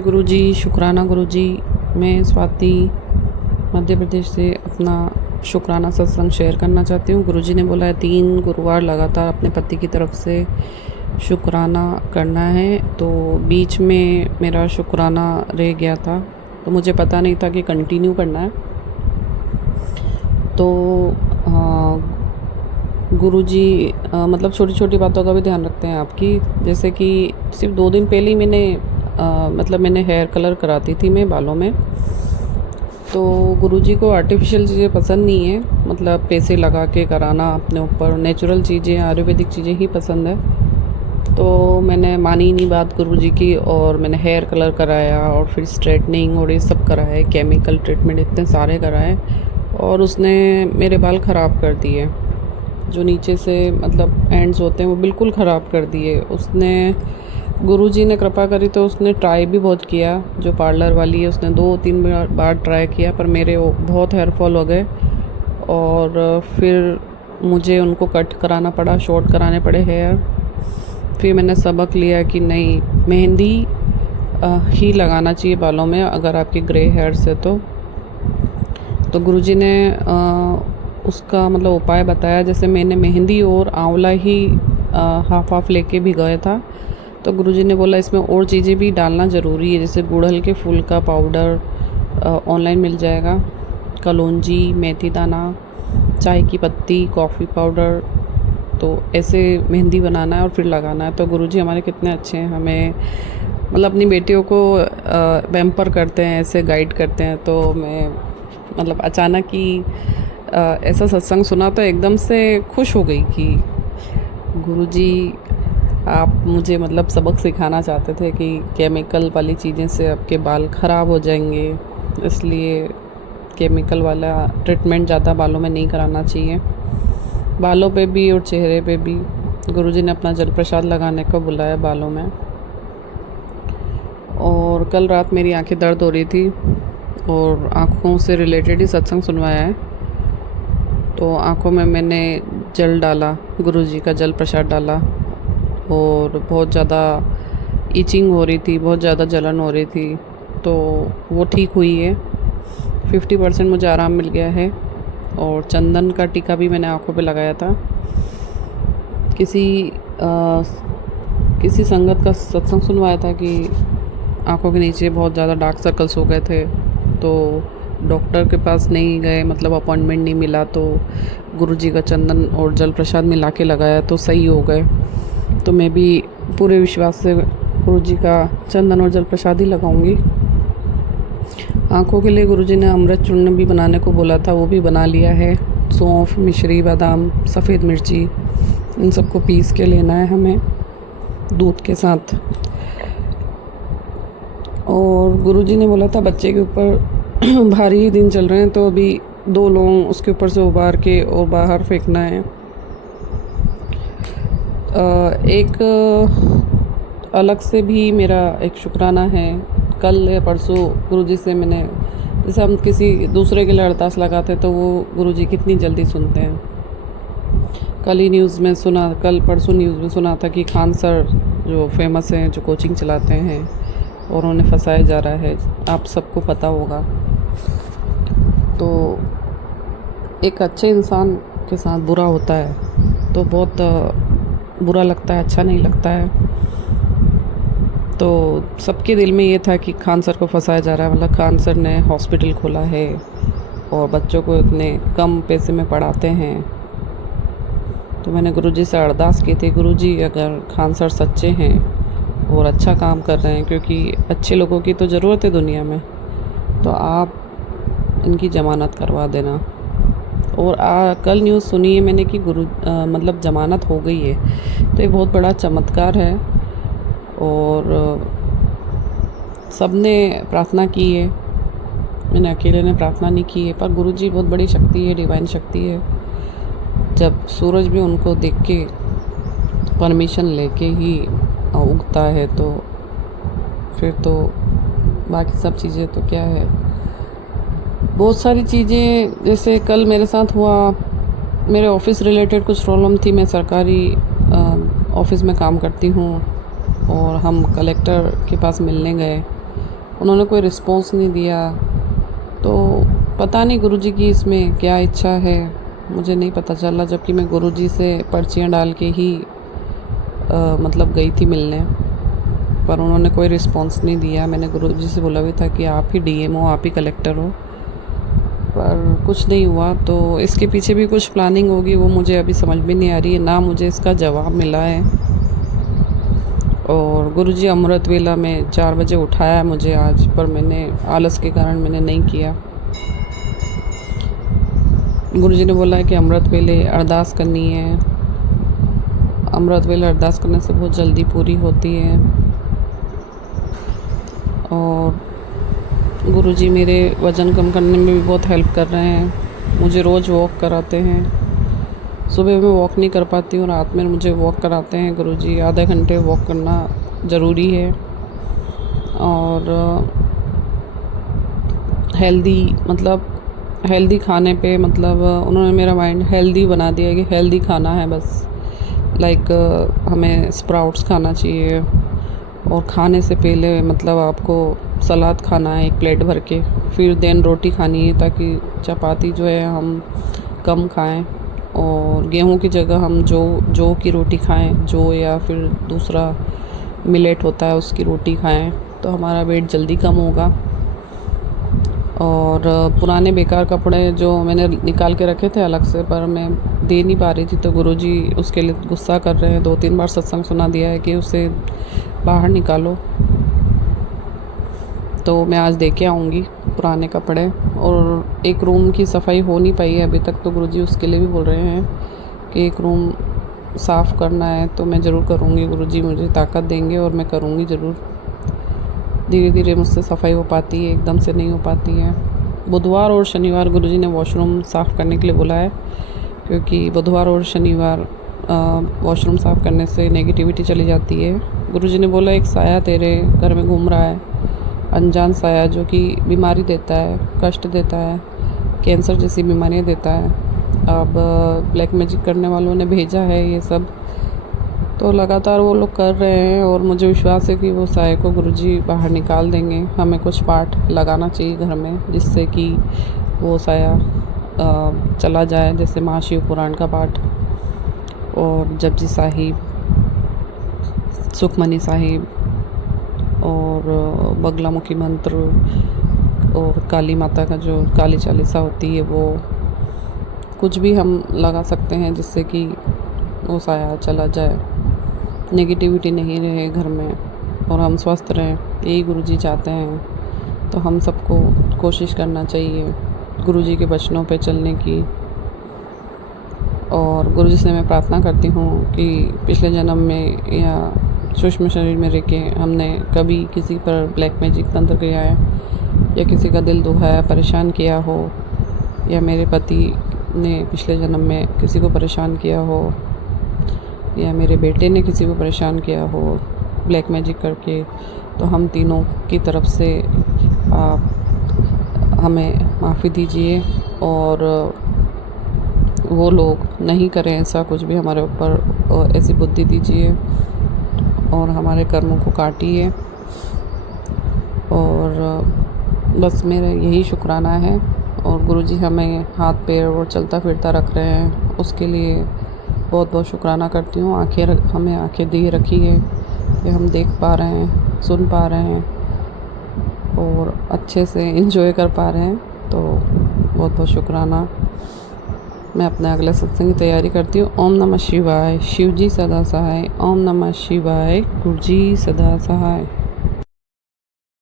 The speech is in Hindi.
गुरुजी, शुक्राना गुरुजी। मैं स्वाति मध्य प्रदेश से अपना शुक्राना सत्संग शेयर करना चाहती हूँ। गुरुजी ने बोला है 3 गुरुवार लगातार अपने पति की तरफ से शुक्राना करना है। तो बीच में मेरा शुक्राना रह गया था, तो मुझे पता नहीं था कि कंटिन्यू करना है। तो गुरुजी मतलब छोटी छोटी बातों का भी ध्यान रखते हैं आपकी। जैसे कि सिर्फ 2 दिन पहले ही मैंने हेयर कलर कराती थी मैं बालों में। तो गुरुजी को आर्टिफिशियल चीज़ें पसंद नहीं है, मतलब पैसे लगा के कराना अपने ऊपर। नेचुरल चीज़ें, आयुर्वेदिक चीज़ें ही पसंद है। तो मैंने मानी नहीं बात गुरुजी की और मैंने हेयर कलर कराया और फिर स्ट्रेटनिंग और ये सब कराए, केमिकल ट्रीटमेंट इतने सारे कराए और उसने मेरे बाल ख़राब कर दिए। जो नीचे से मतलब एंड्स होते हैं वो बिल्कुल ख़राब कर दिए उसने। गुरुजी ने कृपा करी तो उसने ट्राई भी बहुत किया, जो पार्लर वाली है उसने 2-3 बार ट्राई किया, पर मेरे वो बहुत हेयर फॉल हो गए और फिर मुझे उनको कट कराना पड़ा, शॉर्ट कराने पड़े हेयर। फिर मैंने सबक लिया कि नहीं, मेहंदी ही लगाना चाहिए बालों में अगर आपके ग्रे हेयर्स है तो गुरुजी ने उसका मतलब उपाय बताया। जैसे मैंने मेहंदी और आंवला ही हाफ हाफ लेके भिगोया था। तो गुरुजी ने बोला इसमें और चीज़ें भी डालना ज़रूरी है, जैसे गुड़हल के फूल का पाउडर ऑनलाइन मिल जाएगा, कलौंजी, मेथी दाना, चाय की पत्ती, कॉफ़ी पाउडर। तो ऐसे मेहंदी बनाना है और फिर लगाना है। तो गुरुजी हमारे कितने अच्छे हैं, हमें मतलब अपनी बेटियों को पैम्पर करते हैं, ऐसे गाइड करते हैं। तो मैं मतलब अचानक ही ऐसा सत्संग सुना तो एकदम से खुश हो गई कि गुरुजी आप मुझे मतलब सबक सिखाना चाहते थे कि केमिकल वाली चीज़ें से आपके बाल ख़राब हो जाएंगे, इसलिए केमिकल वाला ट्रीटमेंट ज़्यादा बालों में नहीं कराना चाहिए, बालों पे भी और चेहरे पे भी। गुरुजी ने अपना जल प्रसाद लगाने को बुलाया बालों में। और कल रात मेरी आंखें दर्द हो रही थी और आँखों से रिलेटेड ही सत्संग सुनवाया है। तो आँखों में मैंने जल डाला, गुरुजी का जल प्रसाद डाला और बहुत ज़्यादा इचिंग हो रही थी, बहुत ज़्यादा जलन हो रही थी, तो वो ठीक हुई है। 50% मुझे आराम मिल गया है। और चंदन का टीका भी मैंने आँखों पे लगाया था। किसी संगत का सत्संग सुनवाया था कि आँखों के नीचे बहुत ज़्यादा डार्क सर्कल्स हो गए थे, तो डॉक्टर के पास नहीं गए, मतलब अपॉइंटमेंट नहीं मिला, तो गुरुजी का चंदन और जल प्रसाद मिला के लगाया तो सही हो गए। तो मैं भी पूरे विश्वास से गुरुजी का चंदन और जल प्रसाद ही लगाऊंगी। आँखों के लिए गुरुजी ने अमृत चूर्ण भी बनाने को बोला था, वो भी बना लिया है। सौंफ, मिश्री, बादाम, सफ़ेद मिर्ची, इन सबको पीस के लेना है हमें दूध के साथ। और गुरुजी ने बोला था बच्चे के ऊपर भारी दिन चल रहे हैं, तो अभी 2 लौंग उसके ऊपर से उबार के और बाहर फेंकना है। एक अलग से भी मेरा एक शुक्राना है। कल या परसों गुरुजी से मैंने, जैसे हम किसी दूसरे के लिए अरदास लगाते तो वो गुरुजी कितनी जल्दी सुनते हैं। कल परसों न्यूज़ में सुना था कि खान सर जो फेमस हैं, जो कोचिंग चलाते हैं और उन्हें फंसाया जा रहा है, आप सबको पता होगा। तो एक अच्छे इंसान के साथ बुरा होता है तो बहुत बुरा लगता है, अच्छा नहीं लगता है। तो सबके दिल में ये था कि खान सर को फंसाया जा रहा है, मतलब खान सर ने हॉस्पिटल खोला है और बच्चों को इतने कम पैसे में पढ़ाते हैं। तो मैंने गुरुजी से अरदास की थी, गुरुजी अगर खान सर सच्चे हैं और अच्छा काम कर रहे हैं, क्योंकि अच्छे लोगों की तो ज़रूरत है दुनिया में, तो आप इनकी ज़मानत करवा देना। और कल न्यूज़ सुनी है मैंने कि मतलब ज़मानत हो गई है, तो ये बहुत बड़ा चमत्कार है। और सबने प्रार्थना की है, मैंने अकेले ने प्रार्थना नहीं की है, पर गुरुजी बहुत बड़ी शक्ति है, डिवाइन शक्ति है। जब सूरज भी उनको देख के परमिशन लेके ही उगता है, तो फिर तो बाकी सब चीज़ें तो क्या है। बहुत सारी चीज़ें, जैसे कल मेरे साथ हुआ, मेरे ऑफ़िस रिलेटेड कुछ प्रॉब्लम थी। मैं सरकारी ऑफ़िस में काम करती हूँ और हम कलेक्टर के पास मिलने गए उन्होंने कोई रिस्पॉन्स नहीं दिया। तो पता नहीं गुरुजी की इसमें क्या इच्छा है, मुझे नहीं पता चला, जबकि मैं गुरुजी से पर्चियाँ डाल के ही मतलब गई थी मिलने, पर उन्होंने कोई रिस्पॉन्स नहीं दिया। मैंने गुरुजी से बोला भी था कि आप ही डीएम हो, आप ही कलेक्टर हो, पर कुछ नहीं हुआ। तो इसके पीछे भी कुछ प्लानिंग होगी, वो मुझे अभी समझ में नहीं आ रही है, ना मुझे इसका जवाब मिला है। और गुरुजी अमृत वेला में 4 बजे उठाया मुझे आज, पर मैंने आलस के कारण मैंने नहीं किया। गुरुजी ने बोला है कि अमृत वेले अरदास करनी है, अमृत वेले अरदास करने से बहुत जल्दी पूरी होती है। और गुरुजी मेरे वज़न कम करने में भी बहुत हेल्प कर रहे हैं, मुझे रोज़ वॉक कराते हैं। सुबह मैं वॉक नहीं कर पाती हूँ, रात में मुझे वॉक कराते हैं गुरुजी। आधे घंटे वॉक करना ज़रूरी है। और हेल्दी खाने पे मतलब उन्होंने मेरा माइंड हेल्दी बना दिया है कि हेल्दी खाना है बस। लाइक हमें स्प्राउट्स खाना चाहिए, और खाने से पहले मतलब आपको सलाद खाना है 1 प्लेट भर के, फिर देन रोटी खानी है, ताकि चपाती जो है हम कम खाएं, और गेहूं की जगह हम जौ की रोटी खाएं, जौ या फिर दूसरा मिलेट होता है उसकी रोटी खाएं, तो हमारा वेट जल्दी कम होगा। और पुराने बेकार कपड़े जो मैंने निकाल के रखे थे अलग से, पर मैं दे नहीं पा रही थी, तो गुरुजी उसके लिए गुस्सा कर रहे हैं। 2-3 बार सत्संग सुना दिया है कि उसे बाहर निकालो। तो मैं आज दे के आऊँगी पुराने कपड़े। और एक रूम की सफाई हो नहीं पाई है अभी तक, तो गुरुजी उसके लिए भी बोल रहे हैं कि एक रूम साफ़ करना है, तो मैं ज़रूर करूँगी। गुरुजी मुझे ताकत देंगे और मैं करूँगी ज़रूर। धीरे धीरे मुझसे सफाई हो पाती है, एकदम से नहीं हो पाती है। बुधवार और शनिवार गुरुजी ने वॉशरूम साफ़ करने के लिए बोला है, क्योंकि बुधवार और शनिवार वॉशरूम साफ़ करने से नेगेटिविटी चली जाती है। गुरुजी ने बोला एक साया तेरे घर में घूम रहा है, अनजान साया, जो कि बीमारी देता है, कष्ट देता है, कैंसर जैसी बीमारियाँ देता है। अब ब्लैक मैजिक करने वालों ने भेजा है ये सब, तो लगातार वो लोग कर रहे हैं, और मुझे विश्वास है कि वो साये को गुरुजी बाहर निकाल देंगे। हमें कुछ पाठ लगाना चाहिए घर में, जिससे कि वो साया चला जाए, जैसे महाशिव पुराण का पाठ, और जपजी साहिब, सुखमनी साहिब, और बगलामुखी मंत्र, और काली माता का जो काली चालीसा होती है, वो कुछ भी हम लगा सकते हैं जिससे कि वो साया चला जाए, नेगेटिविटी नहीं रहे घर में, और हम स्वस्थ रहें। यही गुरुजी चाहते हैं। तो हम सबको कोशिश करना चाहिए गुरुजी के वचनों पे चलने की। और गुरुजी से मैं प्रार्थना करती हूँ कि पिछले जन्म में या सूक्ष्म शरीर में रह के हमने कभी किसी पर ब्लैक मैजिक तंत्र किया है, या किसी का दिल दुखाया, परेशान किया हो, या मेरे पति ने पिछले जन्म में किसी को परेशान किया हो, या मेरे बेटे ने किसी को परेशान किया हो ब्लैक मैजिक करके, तो हम तीनों की तरफ से आप हमें माफ़ी दीजिए, और वो लोग नहीं करें ऐसा कुछ भी हमारे ऊपर, ऐसी बुद्धि दीजिए, और हमारे कर्मों को काटिए। और बस मेरा यही शुक्राना है। और गुरुजी हमें हाथ पैर और चलता फिरता रख रहे हैं, उसके लिए बहुत बहुत शुक्राना करती हूँ। हमें आंखें दी रखी है कि हम देख पा रहे हैं, सुन पा रहे हैं, और अच्छे से एंजॉय कर पा रहे हैं। तो बहुत बहुत शुक्राना। मैं अपने अगले सत्संग की तैयारी करती हूँ। ओम नमः शिवाय, शिव जी सदा सहाय। ओम नमः शिवाय, गुरु जी सदा सहाय।